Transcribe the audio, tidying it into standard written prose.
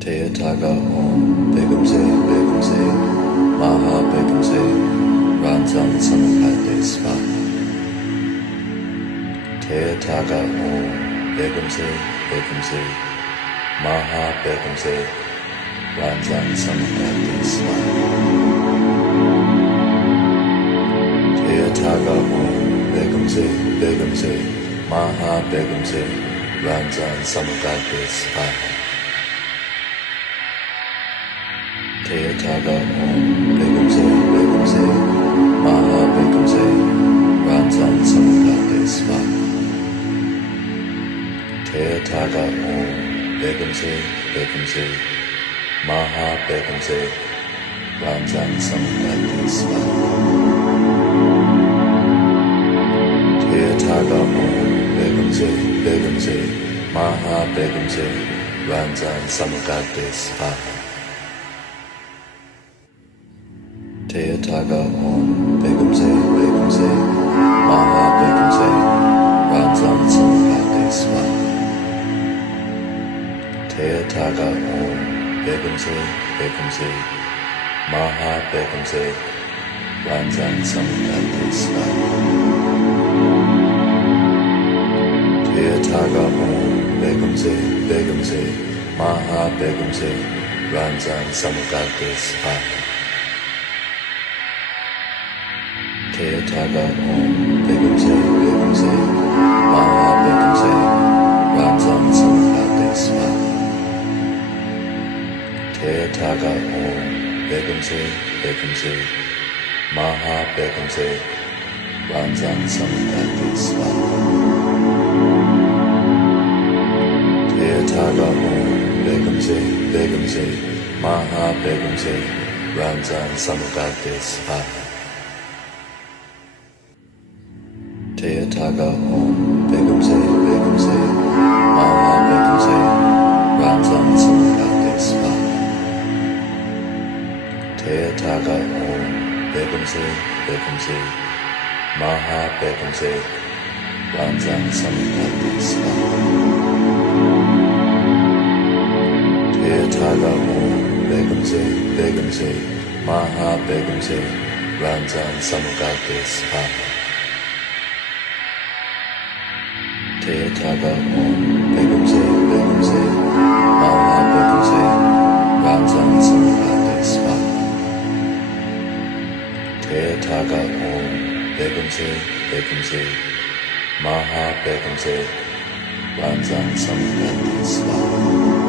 Tayataka Om Begum Se Maha Begum Se Ranzan Samapate Svaha. Tayataka Om Begum Se Maha Begum Se Ranzan Samapate Svaha. Tayataka Om Begum Se Maha Begum Se Ranzan Samapate Svaha. Tayataka Om Begum Se Maha Begum Se Ranzan Samapate Svaha. Tayataka Om Begum Se Maha Begum Se Ranzan Samapate Svaha. Tayataka Om Begum Se Maha Begum Se Ranzan Samapate Svaha. Tayataka Om Begum Se Maha Begum Se Ranzan Samapate Svaha. Tayataka Om Begum Se Maha Begum Se Ranzan Samapate Svaha. Tayataka Om Begum Se Maha Begum Se Ranzan Samapate Svaha. Tayataka Om Begum Se Maha Begum Se Ranzan Samapate Svaha. Tayataka Om Begum Se Maha Begum Se Ranzan Samapate Svaha. Tayataka Om Begum Se Maha Begum Se Ranzan Samapate Svaha. Tayataka Om Begum Se Maha Begum Se Ranzan Samapate Svaha. Tayataka Om Begum Se Maha Begum Se Ranzan Samapate Svaha. Tayataka Om Begum Se Maha Begum Se Ranzan Samapate Svaha. Tayataka Om Begum Se Maha Begum Se Ranzan Samapate Svaha. Tayataka Om Begum Se Maha Begum Se Ranzan Samapate Svaha.